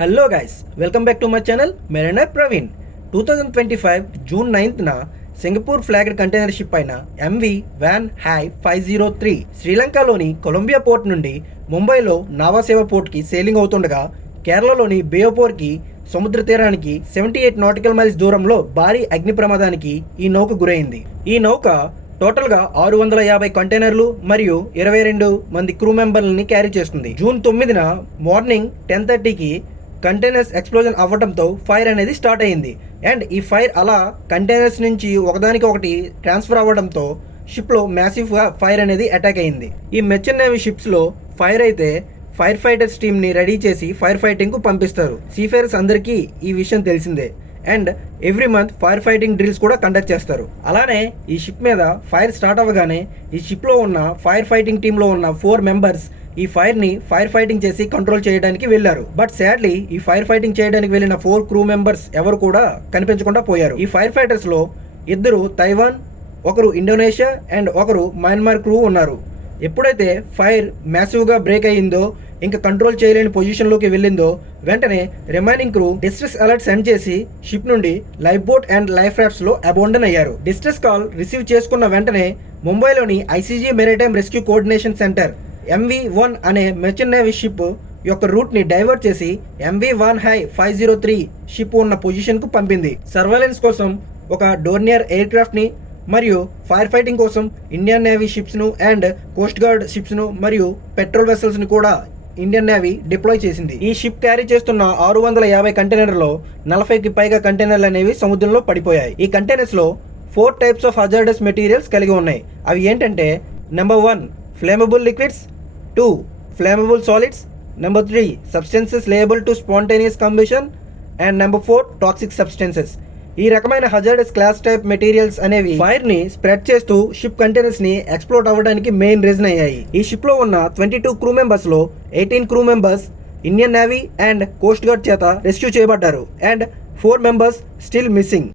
Hello guys, welcome back to my channel. मेरा नाम Praveen. 2025 June 9న సింగపూర్ ఫ్లాగ్డ్ కంటైనర్ షిప్ అయిన ఎంవి వాన్ హై 503 శ్రీలంకలోని కొలంబియా పోర్ట్ నుండి ముంబైలో నావాసేవ పోర్ట్కి సేలింగ్ అవుతుండగా కేరళలోని బేయోపోర్కి సముద్ర తీరానికి 78 నాటికల్ మైల్స్ దూరంలో భారీ అగ్ని ప్రమాదానికి ఈ నౌక గురైంది. ఈ నౌక టోటల్గా 650 కంటైనర్లు మరియు 22 మంది క్రూ మెంబర్లని క్యారీ చేస్తుంది. జూన్ 9న మార్నింగ్ 10:30కి కంటైనర్స్ ఎక్స్ప్లోజన్ అవ్వడంతో ఫైర్ అనేది స్టార్ట్ అయింది. అండ్ ఈ ఫైర్ అలా కంటైనర్స్ నుంచి ఒకదానికి ఒకటి ట్రాన్స్ఫర్ అవ్వడంతో షిప్లో మ్యాసివ్గా ఫైర్ అనేది అటాక్ అయింది. ఈ మెర్చెంట్ నేవీ షిప్స్లో ఫైర్ అయితే ఫైర్ ఫైటర్స్ టీమ్ని రెడీ చేసి ఫైర్ ఫైటింగ్కు పంపిస్తారు. సీఫేర్స్ అందరికీ ఈ విషయం తెలిసిందే. And every month fire fighting drills కూడా కండక్ట్ చేస్తారు. అలానే ఈ షిప్ మీద ఫైర్ స్టార్ట్ అవ్వగానే ఈ షిప్లో ఉన్న ఫైర్ ఫైటింగ్ టీంలో ఉన్న 4 మెంబర్స్ ఈ ఫైర్ని ఫైర్ ఫైటింగ్ చేసి కంట్రోల్ చేయడానికి వెళ్ళారు. బట్ సాడ్లీ ఈ ఫైర్ ఫైటింగ్ చేయడానికి వెళ్ళిన 4 క్రూ మెంబర్స్ ఎవరు కూడా కనిపించకుండా పోయారు. ఈ ఫైర్ ఫైటర్స్లో 2 తైవాన్, ఒకరు ఇండోనేషియా అండ్ ఒకరు మయన్మార్ క్రూ ఉన్నారు. ఎప్పుడైతే ఫైర్ మ్యాసివ్గా బ్రేక్ అయ్యిందో, ఇంకా కంట్రోల్ చేయలేని పొజిషన్లోకి వెళ్ళిందో, వెంటనే remaining crew distress alert send చేసి షిప్ నుండి లైఫ్ బోట్ అండ్ లైఫ్ రాఫ్ట్స్లో అబాండన్ అయ్యారు. డిస్ట్రెస్ కాల్ రిసీవ్ చేసుకున్న వెంటనే ముంబైలోని ICG maritime rescue coordination centre MV1 అనే మెర్చెంట్ నేవీ షిప్ యొక్క రూట్ని డైవర్ట్ చేసి MV వాన్ హై 503 షిప్ ఉన్న పొజిషన్కు పంపింది. సర్వేలెన్స్ కోసం ఒక డోర్నియర్ ఎయిర్ క్రాఫ్ట్ని మరియు ఫైర్ ఫైటింగ్ కోసం ఇండియన్ నేవీ షిప్స్ను అండ్ కోస్ట్ గార్డ్ షిప్స్ను మరియు పెట్రోల్ వెసల్స్ని కూడా ఇండియన్ నేవీ డిప్లాయ్ చేసింది. ఈ షిప్ క్యారీ చేస్తున్న 650 కంటైనర్లో 40కి పైగా కంటైనర్లు అనేవి సముద్రంలో పడిపోయాయి. ఈ కంటైనర్స్లో 4 టైప్స్ ఆఫ్ హజార్డస్ మెటీరియల్స్ కలిగి ఉన్నాయి. అవి ఏంటంటే number 1 flammable liquids, 2 flammable solids, number 3 substances liable to spontaneous combustion and number 4 toxic substances. ఈ రకమైన హజార్డస్ క్లాస్ టైప్ మెటీరియల్స్ అనేవి ఫైర్ ని స్ప్రెడ్ చేస్తూ షిప్ కంటైనర్స్ ని ఎక్స్ప్లోడ్ అవ్వడానికి మెయిన్ రీజన్ అయ్యాయి. ఈ షిప్ లో ఉన్న 22 క్రూ మెంబర్స్ లో 18 crew members Indian navy and coast guard చేత రెస్క్యూ చేయబడ్డారు అండ్ 4 మెంబర్స్ స్టిల్ మిస్సింగ్.